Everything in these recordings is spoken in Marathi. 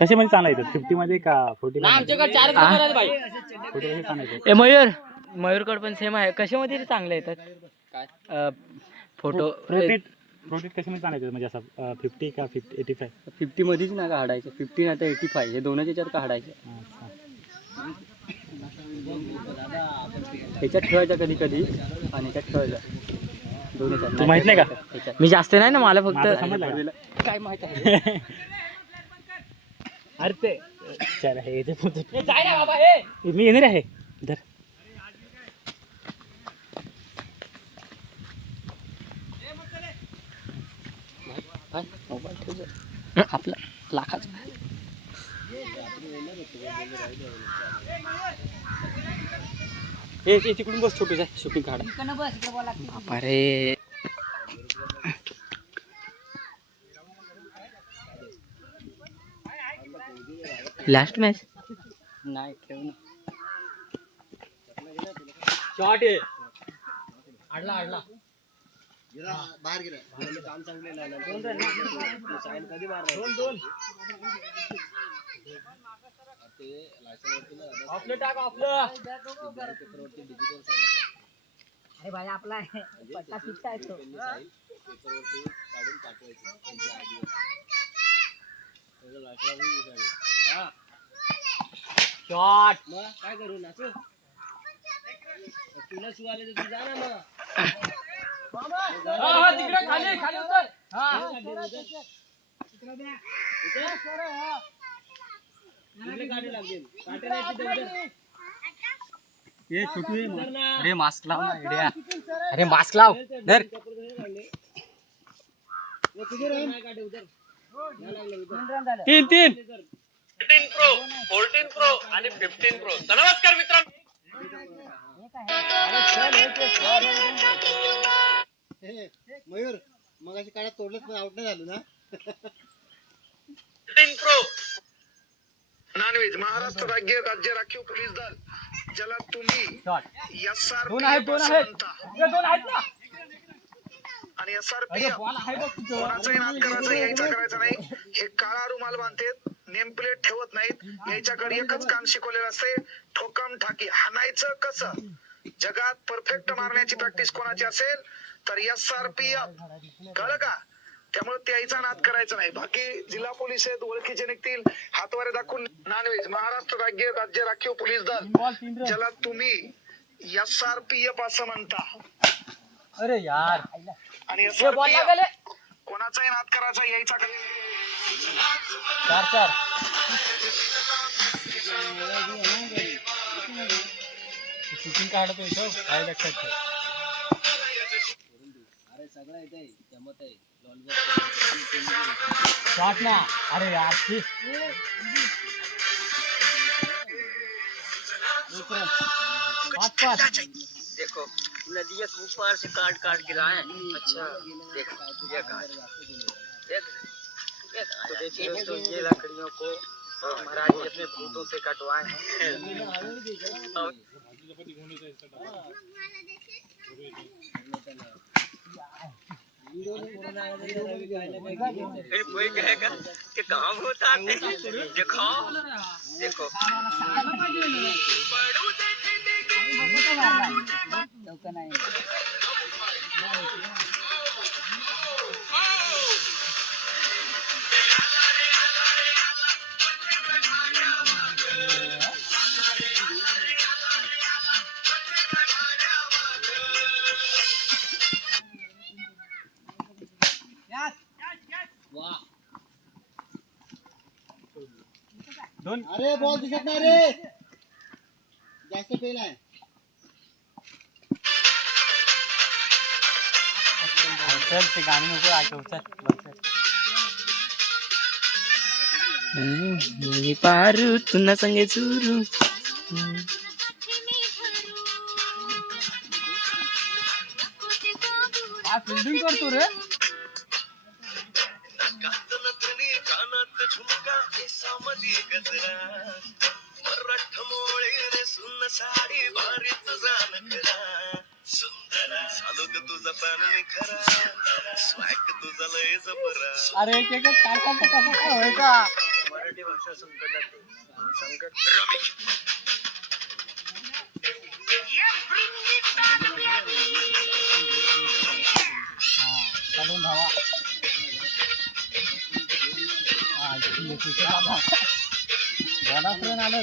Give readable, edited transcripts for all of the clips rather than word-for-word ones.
कसे मध्ये चालायचं 50 मध्ये का 40 आमच्याकडे 4 आहेत भाई. चालायचं मयूरकड पण सेम आहे. कशामध्ये चांगले येतात काय फोटो प्रोटीन कसे मध्ये चालायचं म्हणजे असं 50 का 85 50 मध्येच ना काढायचं 50 नाही तर 85 हे दोनच याच्यात काढायचे. ह्याच्यात ठेवायचा कधी कधी आणि ह्याच्यात ठेवायचा दोन माहित नाही का मी जास्त नाही ना मला फक्त काय माहित आहे. अरे ते चल हे मी येणार आहे धर आपला लाखाचा हे तिकडून बस छोटूच आहे शूटिंग काढ. अरे लास्ट मॅच नाही ठेव ना शॉट आहे आडला बाहेर गेला काम चांगले साईन कधी मारला दोन आपलं टाक आपलं अरे भाई आपला पट्टा फिक्स आहे तो काढून पाठवायचं शॉट मग काय करू नाचू तुला शिवाले तर तू जा ना मग तिकडे खाली खाली उतर अरे मास्क लाव ना इड्या. अरे मास्क लाव धर. 3 14 प्रो 14 प्रो आणि 15 प्रो. नमस्कार मित्रांनो. मयूर मगाशी काढा तोडलंच पण आउट नाही झालो ना. 14 प्रो नॉनव्हेज महाराष्ट्र राज्य राखीव पोलीस दल ज्याला तुम्ही दोन आहेत आणि SRP कोणाचाही नाद करायचा यायचा करायचा नाही. हे काळा रुमाल बांधतात नेम प्लेट ठेवत नाहीत. याच्याकडे एकच काम शिकवलेलं असते ठोकम ठाकी हाणायचं कसं. जगात परफेक्ट मारण्याची प्रॅक्टिस कोणाची असेल तर SRPF कळलं का. त्यामुळे त्याचा नाद करायचा नाही. बाकी जिल्हा पोलीस आहेत ओळखीचे निघतील हातवारे दाखवून. नॉनव्हेज महाराष्ट्र राज्य राखीव पोलीस दल ज्याला तुम्ही SRPF असं म्हणता. अरे यार आणि SRPF कोणाचाही नाद करायचा यायचा 4 शूटिंग काढतोय तो काय लक्षात ठेव. अरे सगळं येते जमत आहे शॉट ना अरे यार देखो नदिया ऊपर से काट काट के लाए. अच्छा देखो ये काट तो देखिए दोस्तों ये लकड़ियों को महाराज जी अपने भूतों से कटवाए हैं. कोई कहेगा कि कहाँ भूत आते हैं. देखो अरे बॉल दिसत नाही रे जास्त फेल आहे. चल ते गाणी नको ऐकव चल पारू तुला संगे चुरू फिल्डिंग करतो रे. साडी भारी तुझा नखरा सुंदर अरे एक एक काय कसं काय व्हायचा मराठी भाषा संकटात आहे. संकट चालून धावा आलं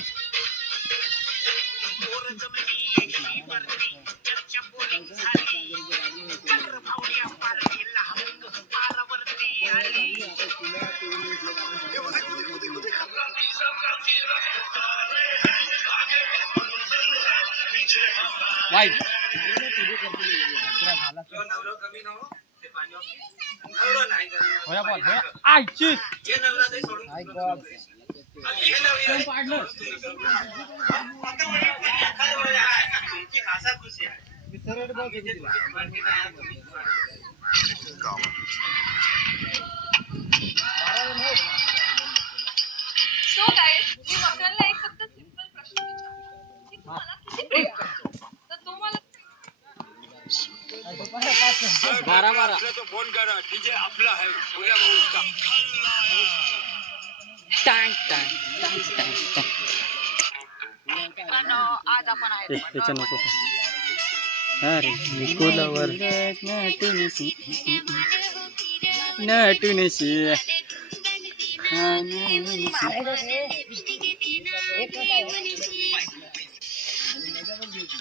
वाईट होया बॉल होया आयची पाडलं सरळ बॉल सो गाइस मी वकलला एक फक्त सिंपल प्रश्न विचारतो की तुम्हाला किती प्रेम करतो तर तुम्हाला 12 फोन करा डीजे आपला है सूर्या भाऊ का टांग टांग आज आपण आहे त्याच्या नको अरे निकोलावर नटुनशी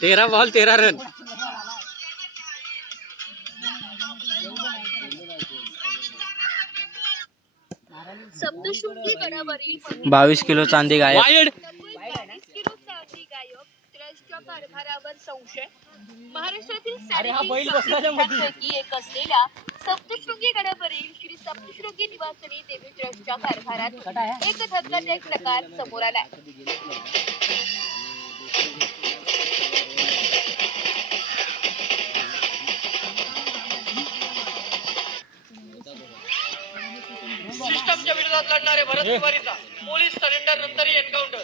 13 बॉल 13 रन सप्तशृंगी गडावरील 22 किलो चांदी गायब वाईड 20 किलो चांदी गायब ट्रस्टच्या कारभारावर संशय महाराष्ट्रातील पैकी एक असलेल्या सप्तशृंगी गडावरील श्री सप्तशृंगी निवासनी देवी ट्रस्टच्या कारभारात एक धक्कादायक प्रकार समोर आलाय सिस्टमच्या विरोधात लढणारे भरत तिवारीचा पोलीस सरेंडर नंतरही एन्काउंटर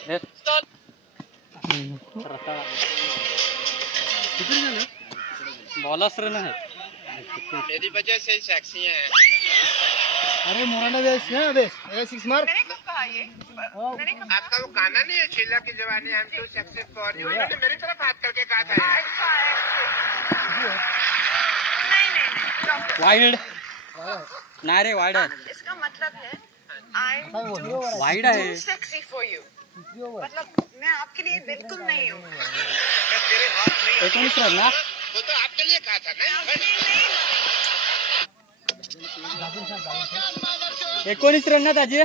बॉलर्स रन है मेरी वजह से सेक्सी है अरे मोराना बेस ना बेस अरे 6 मार आपका वो गाना नहीं है चिल्ला की जवानी हम तो सेक्सी फॉर यू उन्होंने मेरी तरफ हाथ करके कहा था वाइड नाही रे वाइड है इसका मतलब है आई वाइड है सेक्सी फॉर यू मतलब मैं आपके लिए बिल्कुल नहीं हूँ तेरे हाथ नहीं 19 रन ना वो तो आपके लिए कहा था ना 19 रन ना ताजी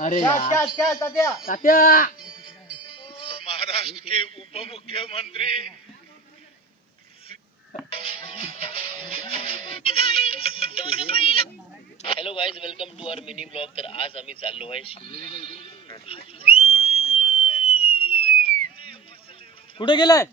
अरे तात्या महाराष्ट्र के उप मुख्यमंत्री hello guys welcome to our mini blog तर आज आम्ही चाललो आहे कुठे गेलाय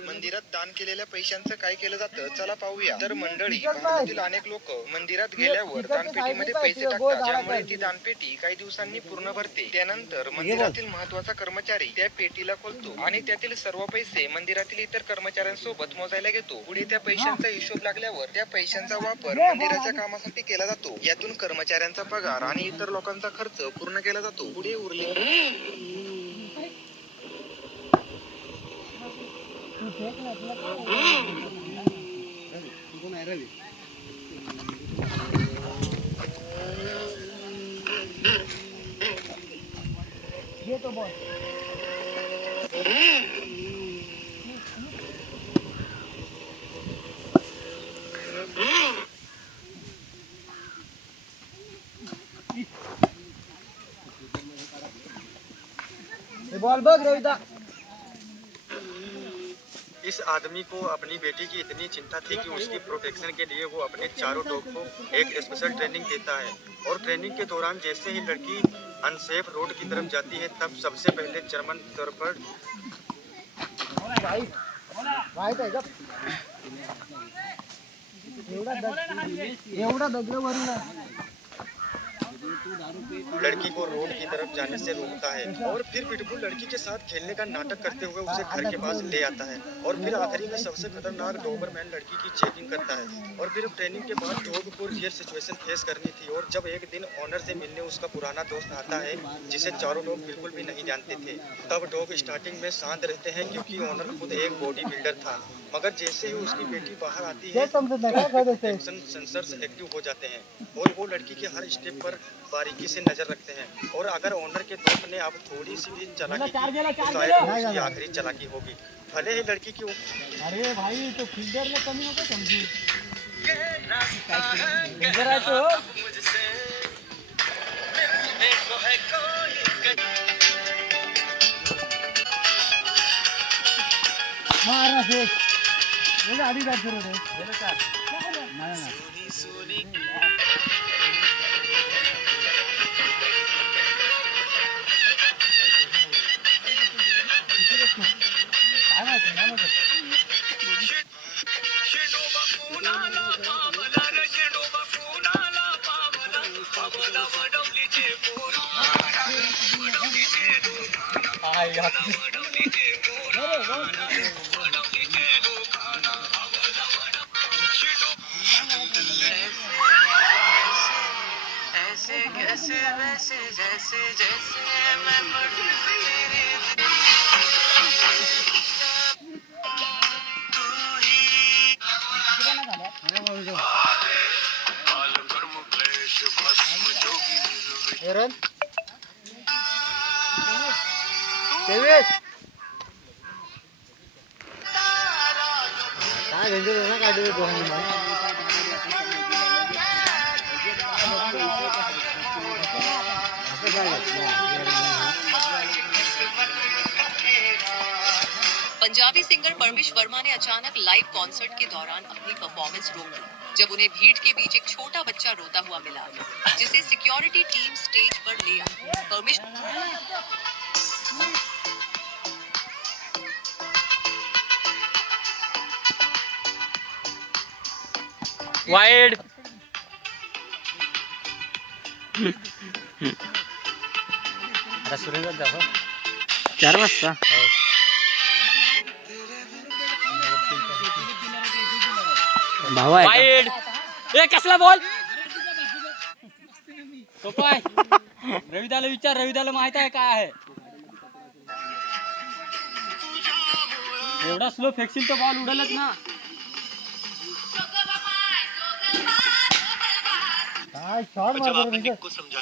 मंदिरात दान केलेल्या पैशांचं काय केलं जातं चला पाहूया तर मंडळी भारतातील अनेक लोक मंदिरात गेल्यावर दानपेटीमध्ये पैसे टाकतात ज्यामुळे ती दानपेटी काही दिवसांनी पूर्ण भरते त्यानंतर मंदिरातील महत्वाचा कर्मचारी त्या पेटीला खोलतो आणि त्यातील सर्व पैसे मंदिरातील इतर कर्मचाऱ्यांसोबत मोजायला घेतो पुढे त्या पैशांचा हिशोब लागल्यावर त्या पैशांचा वापर मंदिराच्या कामासाठी केला जातो यातून कर्मचाऱ्यांचा पगार आणि इतर लोकांचा खर्च पूर्ण केला जातो पुढे उरले बॉल बघ रोहिता. इस आदमी को अपनी बेटी की इतनी चिंता थी कि उसकी प्रोटेक्शन के लिए वो अपने चारों डॉग को एक स्पेशल ट्रेनिंग देता है और ट्रेनिंग के दौरान जैसे ही लड़की अनसेफ रोड की तरफ जाती है तब सबसे पहले जर्मन शेफर्ड वाईट आहे का एवढा दगडावरून लड़की को रोड की तरफ जाने से रोकता है और फिर पिटबुल लड़की के साथ खेलने का नाटक करते हुए उसे घर के पास ले आता है और फिर आखिरी में सबसे खतरनाक डॉबरमैन लड़की की चेकिंग करता है और फिर ट्रेनिंग के बाद डॉग को रियल सिचुएशन फेस करनी थी और जब एक दिन ऑनर से मिलने उसका पुराना दोस्त आता है जिसे चारों लोग बिल्कुल भी नहीं जानते थे तब डॉग स्टार्टिंग में शांत रहते हैं क्योंकि ऑनर खुद एक बॉडी बिल्डर था मगर जैसे ही उसकी बेटी बाहर आती है सेंसर्स एक्टिव हो जाते हैं और वो लड़की के हर स्टेप पर बारीकी से नजर रखते हैं और अगर ऑनर के दोस्त ने अब थोड़ी सी भी चालाकी की तो शायद उसकी आखिरी चालाकी होगी भले ही लड़की की अरे भाई तो फिल्डर में कमी नको समजू मारना फेक बोले आधी बात करो रे एरन तेवेश काय घेंजो ना काढू दोन्ही पंजाबी सिंगर परमिश वर्मा ने अचानक लाइव कॉन्सर्ट के दौरान अपनी परफॉर्मेंस रोक दी जब उन्हें भीड़ के बीच एक छोटा बच्चा रोता हुआ मिला जिसे सिक्योरिटी टीम स्टेज पर ले आई परमिश वाइड आता सुरेंद्र जाऊ 4 वाजता भाऊ आहे वाइड ए कसला बॉल तो काय रविदाला विचार रविदाला माहित आहे काय आहे एवढा स्लो फेकशील तो बॉल उडलच ना काय शॉट मारतो रे को समझा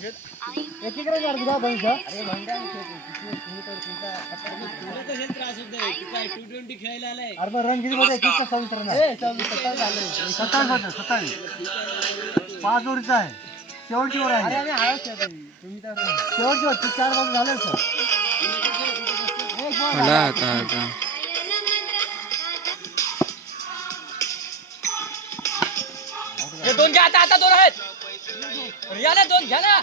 एक एक कर दिला भैया अरे भंडा तुम्ही तर तुमचा तो हेल्थ त्रास होत आहे काय T20 खेळायला आलाय अरे मग रणगिरी मध्ये किती साउंड करणार ए 27 झाले 27 5 ओव्हरचा आहे शेवटची ओव्हर आहे अरे आम्ही हाळच खेळतो तुम्ही तर शेवटची ओव्हर 4 बॉल झाले सर मला आता ये दोन घ्या आता दोन आहेत याला दोन घ्या ना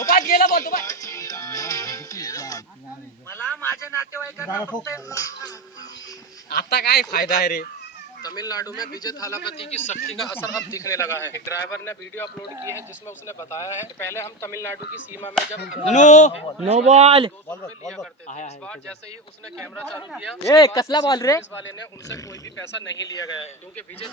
उपात गेला बोल तुम्ही मला माझ्या नातेवाईकांना फक्त आता काय फायदा है रे तमिलनाडु में विजय थालापति की सख्ती का असर अब दिखने लगा है एक ड्राइवर ने वीडियो अपलोड की है जिसमें उसने बताया है कि पहले हम तमिलनाडु की सीमा में जब नो बॉल इस बार जैसे ही उसने कैमरा चालू किया ए कसला बॉल रे पुलिस वाले ने उनसे कोई भी पैसा नहीं लिया गया है क्योंकि विजय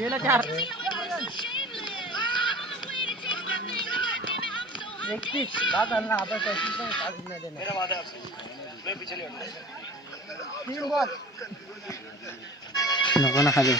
गेला 4 31 बात आना आपण पैसे काढून नाही देणार मेरा वादा है आपसे मैं पीछे नहीं हटूंगा 3 बॉल नको ना खाली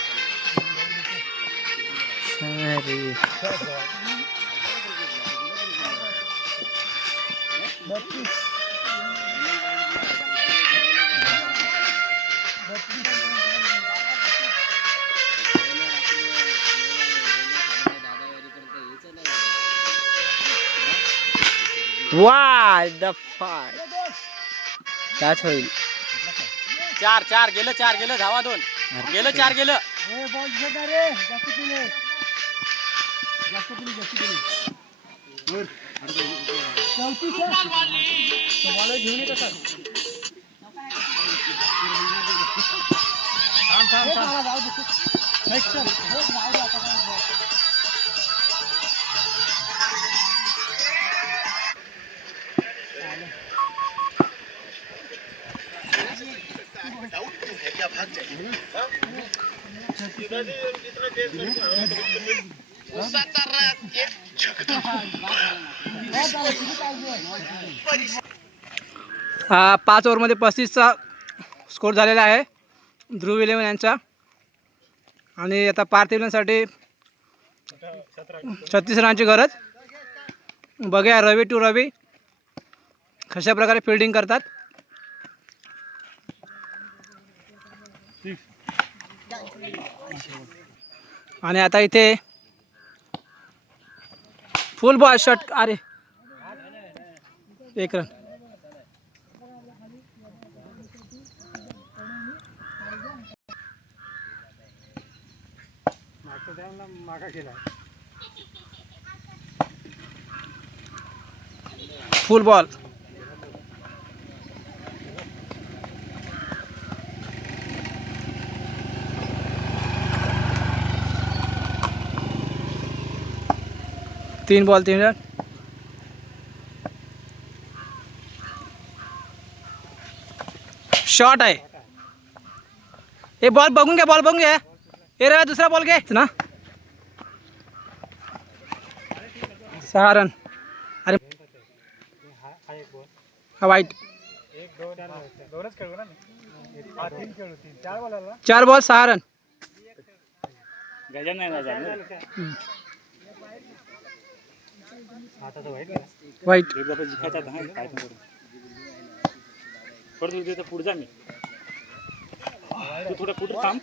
कॅच होईल. 4 गेलं 4 गेलं धावा 2 गेलं 4 गेलं. हा 5 ओव्हरमध्ये 35चा स्कोर झालेला आहे ध्रुव 11 यांचा. आणि आता पार्थ 11साठी 36 रनांची गरज. बघूया रवी टू रवी कशा प्रकारे फिल्डिंग करतात. आणि आता इथे फुल बॉल शॉट. अरे 1 रन. फुल बॉल. तीन बॉल 3 रन. शॉट आहे. हे बॉल बघून घ्या हे रे दुसरा बॉल घे ना. 6 रन. अरे हा वाईट. 4 बॉल 6 रन. वाईट. पुढे जा मी तू थोडं पुढे थांब.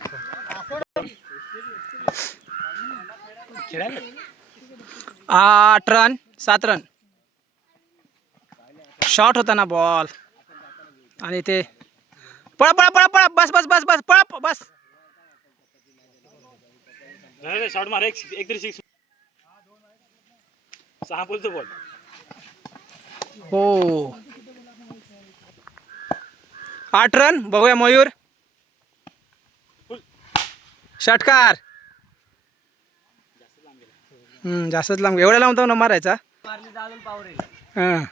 8 रन 7 रन. शॉट होता ना बॉल. आणि ते पळा पळा पळा पळा बस बस बस बस पळा बस. शॉट मार. एक तरी 6 बोलतो बॉल. हो 8 रन. बघूया मयूर. षटकार. जास्तच लांब. एवढ्या लांब ना मारायचा. हां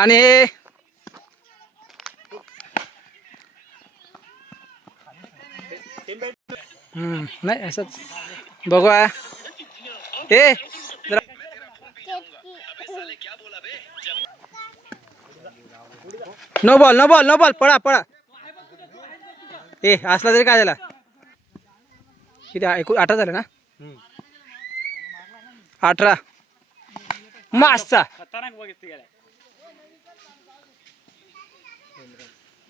आणि नाही असंच बघूया. ए नो बॉल पळा पळा. ए असला तरी काय झाला. किती 18 झाले ना. 18 मासचा.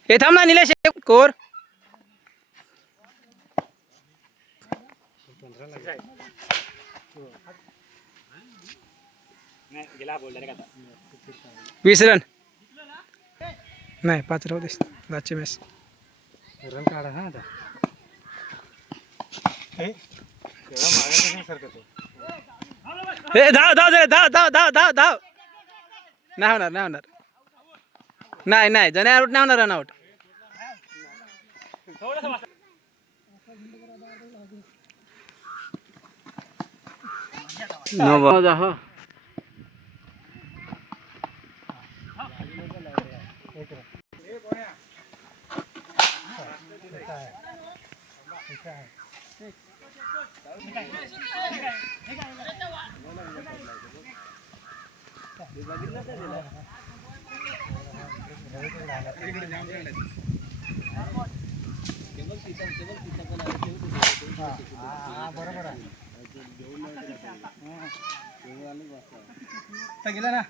हे थांब ना निलेश कोर. गेला बोल डायरेक्ट. 20 रन. नाही 5 राहू दे. लास्टची मॅच रन काढा. हा आता हे धाव धाव जरा धाव धाव धाव धाव धाव. नाही होणार. नाही जने आउट नाही होणार. Run out. नो. बरोबर आहे. गेला ना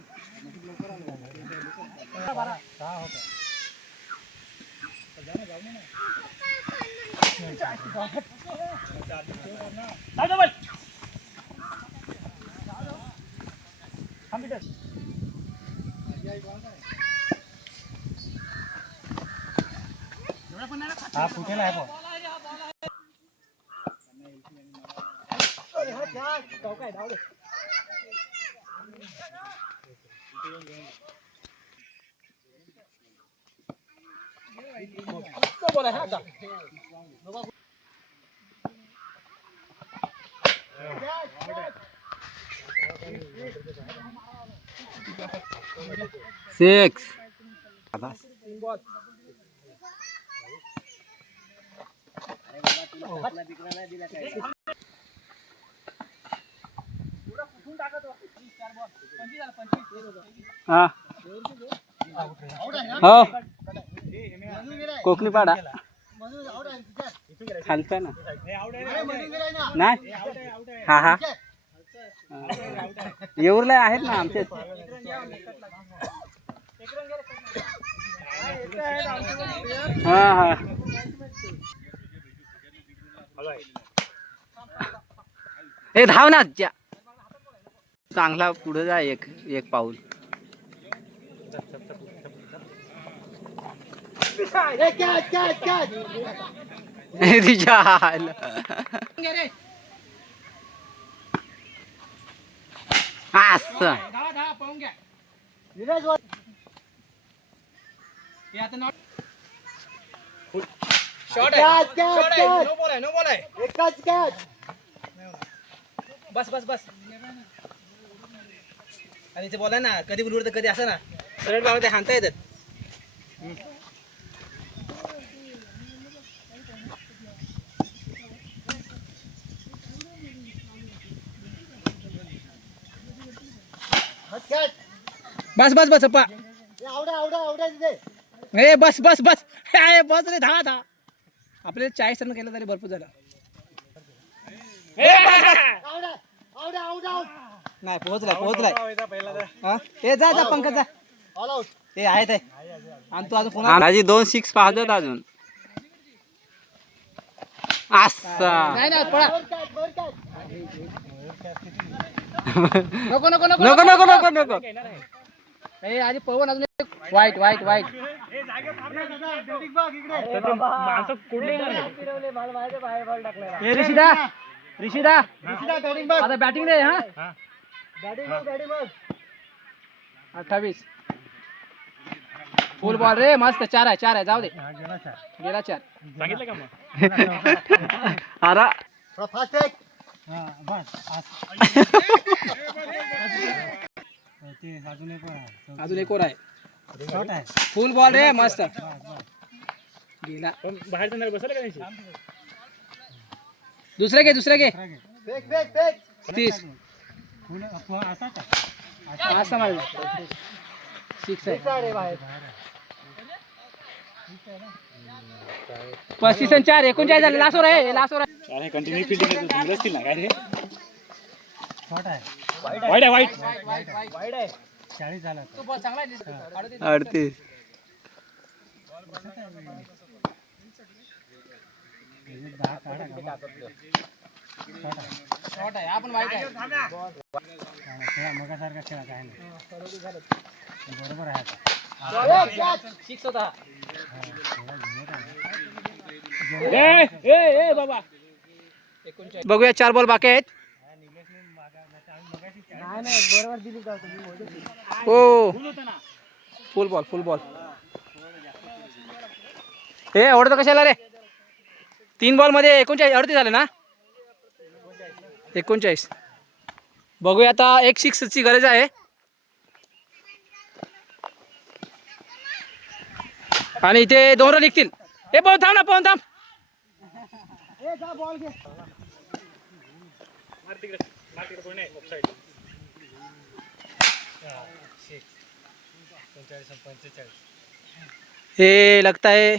हा फुटेला आहे सिक्स हा हो कोकणी पाडा खालचा ना नाही हा हा येऊरला आहेत ना आमचे हा हा ए धाव ना चांगला पुढे जा एक एक पाऊल तिच्या असं शॉट आहे नो बॉल आहे एकच कॅच बस बस बस आणि ते बोला ना कधी बुलूर तर कधी असं ना सरळ बाबा ते हाणता येतात बस बस बस अप्पा ए बस बस बस ए बस रे धा धा आपल्याला 40 रन केलं तरी भरपूर झालं नाही पोहोचलाय ए जा जा पंकज जा ते आहेत आणि तू अजून पुन्हा माझी 2 6 पाहतात अजून असा नाही नाही पळा नको नको नको नको नको नको नको ए आधी पवन अजून वाईट वाईट वाईट ए ऋषिदा ऋषिदा आता बॅटिंग दे हा 28 फुल बॉल रे मस्त 4 आहे जाऊ दे गेला 4 सांगितलं का मग अरे फास्ट अजून एक वर आहे फुल बॉल रे मस्त गेला बाहेर बसला का दुसरे घे 30 असा मारला 6 आहे 35 आणि 4 39 झाले लास्ट ओव्हर आहे कंटिन्यू फील्डिंग असतील ना काय रे वाईट आहे 40 झाला तो बॉल चांगला आहे 38 शॉट आहे आपण वाईट आहे मगासारखा खेळ काय नाही बरोबर आहे 6 होता ए बाबा बघूया 4 बॉल बाकी आहेत नाही बरोबर दिली जाऊ तुम्ही हो फुल बॉल ए आवडतं कशाला रे 3 बॉल मध्ये 39 38 झाले ना 39 बघूया आता एक 6 ची गरज आहे आणि इथे 2 रन निघतील ए पवन थांब ए जा बॉल घे मार तिकडे कोण आहे ऑफसाइड 45 ये लगता है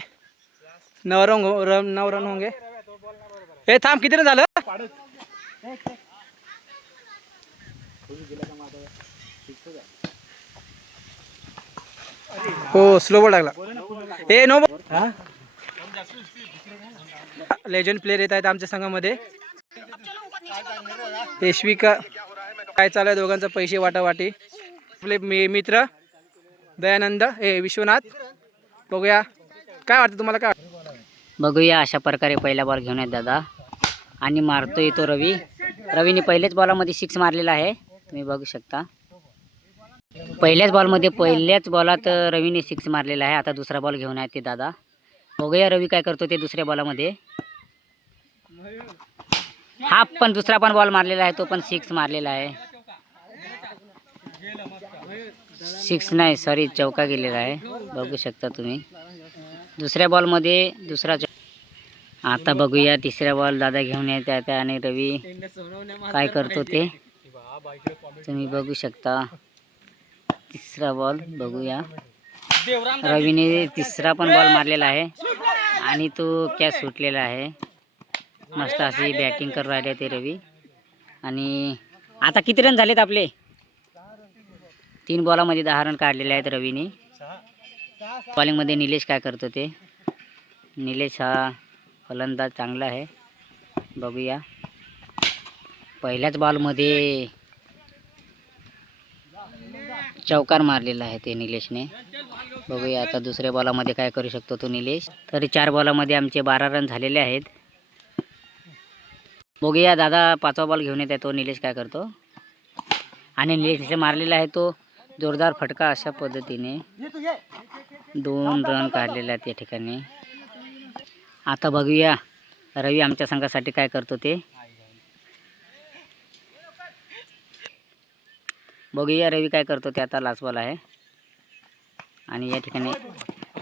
9 रन होंगे ए थांब किती रन झालं हो स्लो बॉल टाकला. ए नो लेजंड प्लेयर येत आहेत आमच्या संघामध्ये. यशविका काय चालू आहे दोघांचा पैसे वाटावाटी. आपले मित्र दयानंद विश्वनाथ. बघूया काय वाटतं तुम्हाला. काय बघूया अशा प्रकारे पहिला बॉल घेऊन येत दादा आणि मारतोय तो रवी. रवीने पहिल्याच बॉलामध्ये 6 मारलेला आहे तुम्ही बघू शकता. पहिल्याच बॉलात रवीने 6 मारलेला आहे. आता दुसरा बॉल घेऊन आहेत ते दादा. बघूया रवी काय करतो ते दुसऱ्या बॉलामध्ये. हा पण दुसरा पण बॉल मारलेला आहे तो पण 6 मारलेला आहे. 6 नाही सॉरी चौका गेलेला आहे बघू शकता तुम्ही. दुसऱ्या बॉलमध्ये आता बघूया तिसरा बॉल दादा घेऊन येत आहे आणि रवी काय करतो ते तुम्ही बघू शकता. तिसरा बॉल बघूया. रवीने तिसरा पण बॉल मारलेला आहे आणि तो कॅच सुटलेला आहे. मस्त अशी बॅटिंग करून राहिले ते रवी. आणि आता किती रन झालेत आपले. 3 बॉलामध्ये 10 रन काढलेले आहेत रवीने. बॉलिंगमध्ये निलेश काय करतो ते. निलेश हा फलंदाज चांगला आहे बघूया. पहिल्याच बॉलमध्ये चौकार मारलेला आहे ते निलेशने. बघूया आता दुसऱ्या बॉलामध्ये काय करू शकतो तो निलेश. तरी 4 बॉलामध्ये आमचे 12 रन झालेले आहेत. बघूया दादा 5वा बॉल घेऊन येत आहे तो निलेश काय करतो. आणि निलेशने मारलेला आहे तो जोरदार फटका. अशा पद्धतीने 2 रन काढलेले आहेत या ठिकाणी. आता बघूया रवी आमच्या संघासाठी काय करतो ते. बघूया रवी काय करतो ते. आता लास्ट बॉल आहे आणि या ठिकाणी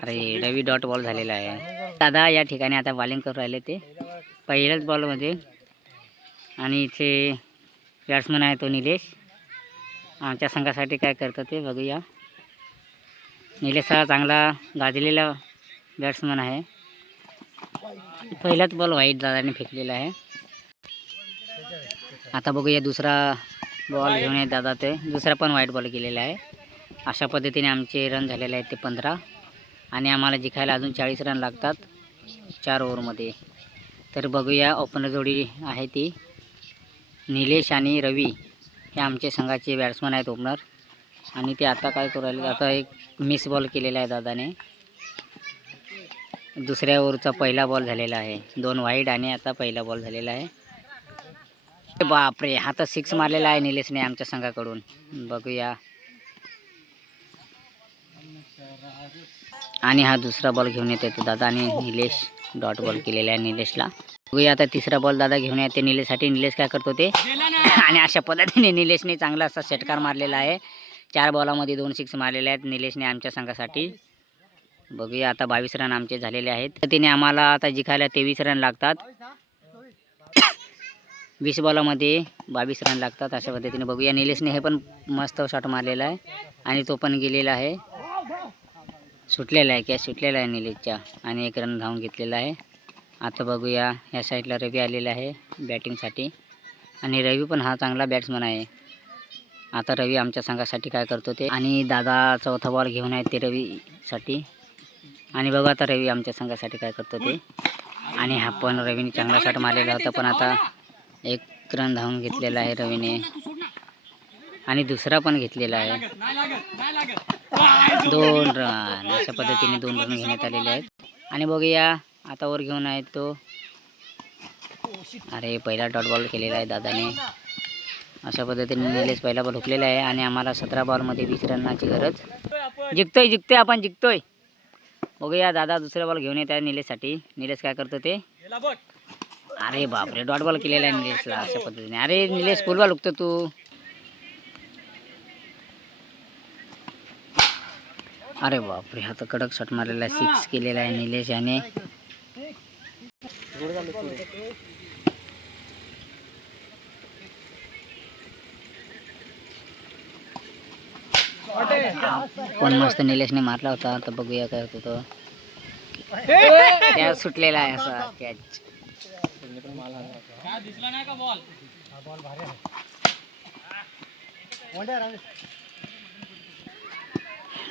अरे रवी डॉट बॉल झालेला आहे. दादा या ठिकाणी आता बॉलिंग करून राहिले ते पहिल्याच बॉलमध्ये. आणि इथे बॅट्समन आहे तो निलेश. आमच्या संघासाठी काय करतो ते बघूया. निलेश हा चांगला गाजलेला बॅट्समन आहे. पहिलाच बॉल वाईट दादाने फेकलेला आहे. आता बघूया दुसरा बॉल घेऊन येत दादा ते. दुसरा पण वाईट बॉल केलेला आहे. अशा पद्धतीने आमचे रन झालेले आहेत ते 15. आणि आम्हाला जिंकायला अजून 40 रन लागतात 4 ओव्हरमध्ये. तर बघूया ओपनर जोडी आहे ती निलेश आणि रवी हे आमचे संघाचे बॅट्समन आहेत ओपनर. आणि ते आता काय करू राहिले. आता एक मिस बॉल केलेला आहे दादाने. दुसऱ्या ओव्हरचा पहिला बॉल झालेला आहे. 2 वाईड आणि आता पहिला बॉल झालेला आहे. बापरे हा तर 6 मारलेला आहे निलेशने आमच्या संघाकडून. बघूया. आणि हा दुसरा बॉल घेऊन येते तो दादा आणि निलेश डॉट बॉल केलेला आहे निलेशला. बघूया आता तिसरा बॉल दादा घेऊन येते निलेशसाठी. निलेश काय करतो ते. आणि अशा पद्धतीने निलेशने चांगला असा षटकार मारलेला आहे. 4 बॉलामध्ये 2 6 मारलेले आहेत निलेशने आमच्या संघासाठी. बघूया आता 22 रन आमचे झालेले आहेत. तिने आम्हाला आता जिंकायला 23 रन लागतात. 20 बॉलामध्ये 22 रन लागतात. अशा पद्धतीने बघूया. निलेशने हे पण मस्त शॉट मारलेला आहे आणि तो पण गेलेला आहे. सुटलेला आहे कॅच सुटलेला आहे निलेशच्या. आणि 1 रन धावून घेतलेला आहे. आता बघूया या साईडला रवी आलेला आहे बॅटिंगसाठी. आणि रवी पण हा चांगला बॅट्समन आहे. आता रवी आमच्या संघासाठी काय करतो ते. आणि दादा चौथा बॉल घेऊन आहेत ते रवीसाठी. आणि बघा आता रवी आमच्या संघासाठी काय करतो ते. आणि हा पण रवीने चांगला शॉट मारलेला होता पण आता 1 रन धावून घेतलेला आहे रवीने. आणि दुसरा पण घेतलेला आहे 2 रन. अशा पद्धतीने 2 रन घेण्यात आलेले आहेत. आणि बघूया आता वर घेऊन आहेत तो. अरे पहिला डॉट बॉल केलेला आहे दादाने. अशा पद्धतीने निलेश पहिला बॉल हुकलेला आहे. आणि आम्हाला 17 बॉलमध्ये 20 रनाची गरज. जिंकतोय आपण जिंकतोय. बघूया दादा दुसरा बॉल घेऊन येत आहे निलेशसाठी. निलेश काय करतो ते. अरे बापरे डॉट बॉल केलेला आहे निलेशला अशा पद्धतीने. अरे निलेश फुल बॉल हुकतो तू. अरे बापरे हा तर कडक शॉट मारलेला आहे. 6 केलेला आहे निलेश याने. पण मस्त निलेशने मारला होता. आता बघूया काय होतं तो. कॅच सुटलेला आहे असा कॅच.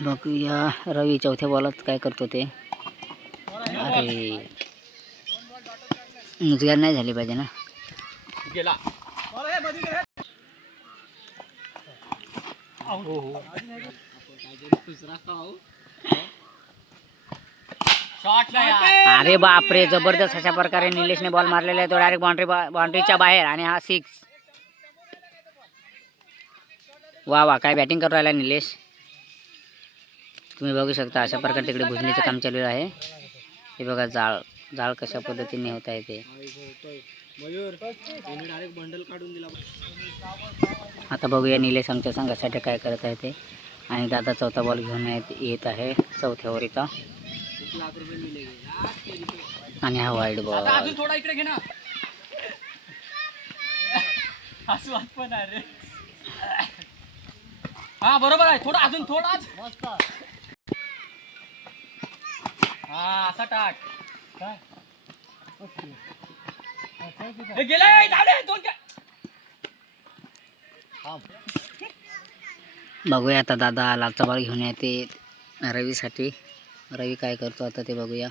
बघूया रवी चौथ्या बॉलात काय करतो ते. अरे मुजगार नाही झाली पाहिजे ना. गेला. शॉट नाही. अरे बापरे, जबरदस्त अशा प्रकारे निलेशने बॉल मारलेला आहे तो डायरेक्ट बाउंड्रीच्या बाहेर आणि हा 6. वा वा, काय बॅटिंग करून राहिला निलेश. तुम्ही बघू शकता अशा प्रकारे तिकडे भुजणीचं काम चालू आहे. हे बघा जाळ जाळ कशा पद्धतीने होत आहे ते. आता बघूया निलेश आमच्या संघासाठी काय करत आहे ते. आणि दादा चौथा बॉल घेऊन येत आहे चौथ्यावर इथं. आणि हा वाईड बॉल. अजून थोडा इकडे घे ना. आसवाद पण आहे रे. हा बरोबर आहे, थोडा अजून थोडाच. हा असा टाक. हे गेले झाले 2. बघूया आता दादा लालचा बॉल घेऊन येते रवीसाठी. रवी काय करतो आता ते बघूया.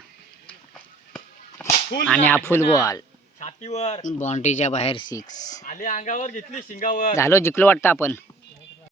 आणि हा फुल बॉल छातीवर बाउंड्रीच्या बाहेर 6. आले अंगावर घेतली शिंगावर. झालो जिंकलो वाटतं आपण.